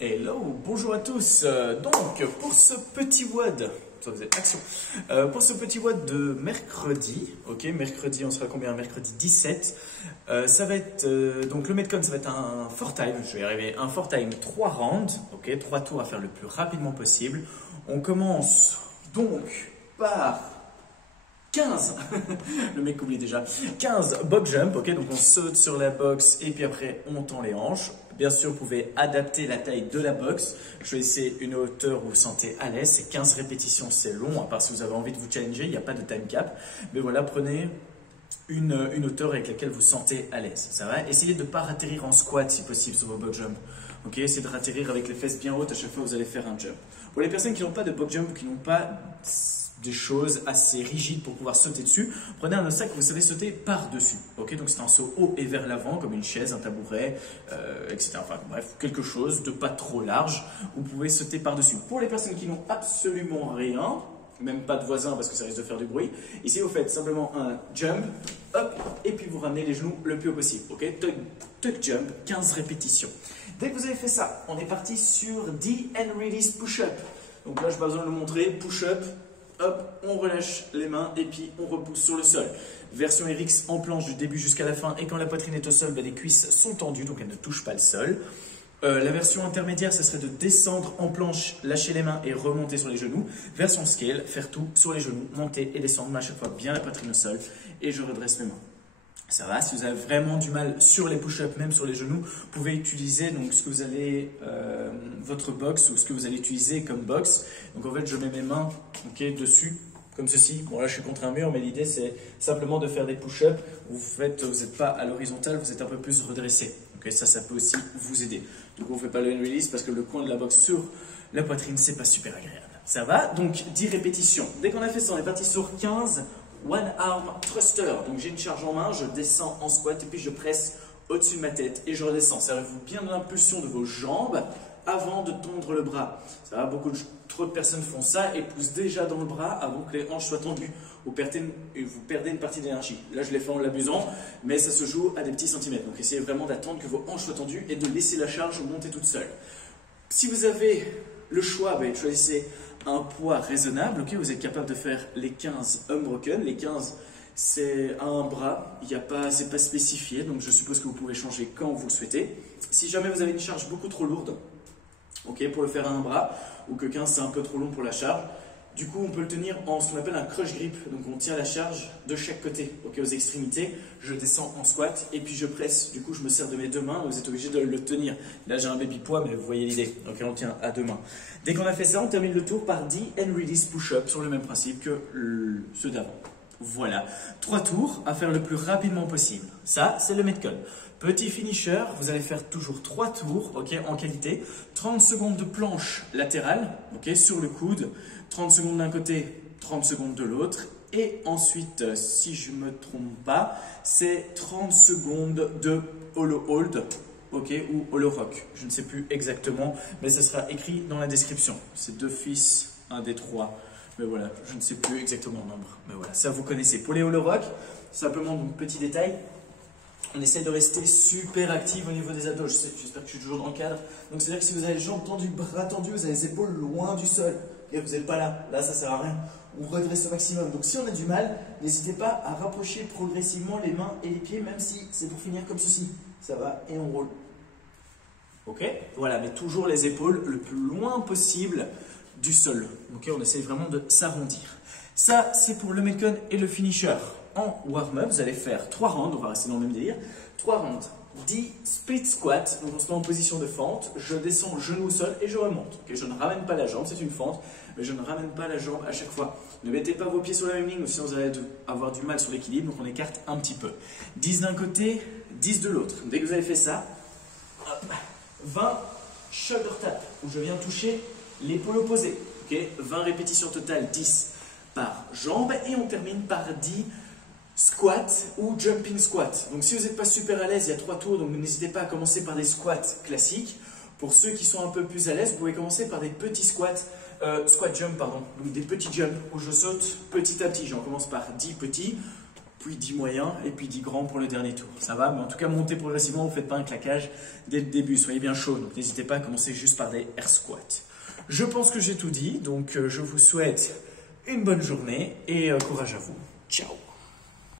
Hello, bonjour à tous. Donc, pour ce petit WOD, ça faisait action. Pour ce petit WOD de mercredi, ok, mercredi, on sera combien? Mercredi 17. Ça va être, donc le Metcon, ça va être un fort time, je vais y arriver, un fort time 3 rounds, ok, 3 tours à faire le plus rapidement possible. On commence donc par 15, le mec oublie déjà, 15 box jump, ok, donc on saute sur la box et puis après on tend les hanches. Bien sûr, vous pouvez adapter la taille de la box, choisissez une hauteur où vous vous sentez à l'aise, c'est 15 répétitions, c'est long, à part si vous avez envie de vous challenger, il n'y a pas de time cap, mais voilà, prenez une hauteur avec laquelle vous vous sentez à l'aise, ça va. Essayez de ne pas atterrir en squat si possible sur vos box jump, ok, essayez de atterrir avec les fesses bien hautes à chaque fois que vous allez faire un jump. Pour les personnes qui n'ont pas de box jump ou qui n'ont pas des choses assez rigides pour pouvoir sauter dessus, prenez un sac que vous savez sauter par-dessus. Ok, donc c'est un saut haut et vers l'avant, comme une chaise, un tabouret, etc. Enfin bref, quelque chose de pas trop large, vous pouvez sauter par-dessus. Pour les personnes qui n'ont absolument rien, même pas de voisins parce que ça risque de faire du bruit, ici vous faites simplement un jump, hop, et puis vous ramenez les genoux le plus haut possible. Ok, tuck jump, 15 répétitions. Dès que vous avez fait ça, on est parti sur D and Release Push-Up. Donc là, je n'ai pas besoin de le montrer, push-up. Hop, on relâche les mains et puis on repousse sur le sol. Version RX en planche du début jusqu'à la fin et quand la poitrine est au sol, les cuisses sont tendues donc elles ne touchent pas le sol. La version intermédiaire, ce serait de descendre en planche, lâcher les mains et remonter sur les genoux. Version scale, faire tout sur les genoux, monter et descendre, mais à chaque fois bien la poitrine au sol et je redresse mes mains. Ça va, si vous avez vraiment du mal sur les push-ups, même sur les genoux, vous pouvez utiliser donc, ce que vous allez, votre box ou ce que vous allez utiliser comme box. Donc en fait, je mets mes mains dessus, comme ceci. Bon là, je suis contre un mur, mais l'idée c'est simplement de faire des push-ups. Vous n'êtes pas à l'horizontale, vous êtes un peu plus redressé. Okay, ça peut aussi vous aider. Donc on ne fait pas le hand release parce que le coin de la box sur la poitrine, c'est pas super agréable. Ça va, donc 10 répétitions. Dès qu'on a fait ça, on est parti sur 15. One arm thruster, donc j'ai une charge en main, je descends en squat et puis je presse au-dessus de ma tête et je redescends. Servez-vous bien de l'impulsion de vos jambes avant de tendre le bras. Ça va, trop de personnes font ça et poussent déjà dans le bras avant que les hanches soient tendues. Vous perdez une partie d'énergie. Là, je l'ai fait en l'abusant, mais ça se joue à des petits centimètres. Donc essayez vraiment d'attendre que vos hanches soient tendues et de laisser la charge monter toute seule. Si vous avez le choix, choisissez un poids raisonnable, ok, vous êtes capable de faire les 15 unbroken, les 15 c'est à un bras, c'est pas spécifié, donc je suppose que vous pouvez changer quand vous le souhaitez. Si jamais vous avez une charge beaucoup trop lourde, ok, pour le faire à un bras, ou que 15 c'est un peu trop long pour la charge, du coup on peut le tenir en ce qu'on appelle un crush grip, donc on tient la charge de chaque côté, ok, aux extrémités, je descends en squat et puis je presse, du coup je me sers de mes deux mains, vous êtes obligé de le tenir. Là j'ai un baby poids mais vous voyez l'idée, donc on le tient à deux mains. Dès qu'on a fait ça, on termine le tour par D and Release Push-Up sur le même principe que ceux d'avant. Voilà, 3 tours à faire le plus rapidement possible. Ça, c'est le Metcon. Petit finisher, vous allez faire toujours 3 tours, ok, en qualité. 30 secondes de planche latérale, ok, sur le coude. 30 secondes d'un côté, 30 secondes de l'autre. Et ensuite, si je ne me trompe pas, c'est 30 secondes de hollow hold, ok, ou hollow rock. Je ne sais plus exactement, mais ça sera écrit dans la description. C'est d'office un des 3. Mais voilà, je ne sais plus exactement le nombre. Mais voilà, ça vous connaissez. Pour les hollow rock, simplement, donc petit détail, on essaie de rester super actif au niveau des abdos. J'espère que je suis toujours dans le cadre. Donc c'est-à-dire que si vous avez les jambes tendues, bras tendus, vous avez les épaules loin du sol. Et vous n'êtes pas là. Là, ça ne sert à rien. On redresse au maximum. Donc si on a du mal, n'hésitez pas à rapprocher progressivement les mains et les pieds, même si c'est pour finir comme ceci. Ça va et on roule. Ok? Voilà, mais toujours les épaules le plus loin possible du sol. Ok, on essaye vraiment de s'arrondir. Ça, c'est pour le Metcon et le finisher. En warm-up, vous allez faire 3 rounds, on va rester dans le même délire. 3 rounds. 10 split squat, donc on se met en position de fente, je descends genou au sol et je remonte. Okay, je ne ramène pas la jambe, c'est une fente, mais je ne ramène pas la jambe à chaque fois. Ne mettez pas vos pieds sur la même ligne, sinon vous allez avoir du mal sur l'équilibre, donc on écarte un petit peu. 10 d'un côté, 10 de l'autre. Dès que vous avez fait ça, hop, 20 shoulder tap, où je viens toucher l'épaule opposée. Okay, 20 répétitions totales, 10 par jambe, et on termine par 10 squat ou jumping squat. Donc si vous n'êtes pas super à l'aise, il y a 3 tours, donc n'hésitez pas à commencer par des squats classiques. Pour ceux qui sont un peu plus à l'aise, vous pouvez commencer par des petits squat jump, pardon, donc des petits jumps où je saute petit à petit. J'en commence par 10 petits, puis 10 moyens et puis 10 grands pour le dernier tour. Ça va, mais en tout cas, montez progressivement, vous ne faites pas un claquage dès le début. Soyez bien chaud, donc n'hésitez pas à commencer juste par des air squats. Je pense que j'ai tout dit, donc je vous souhaite une bonne journée et courage à vous. Ciao!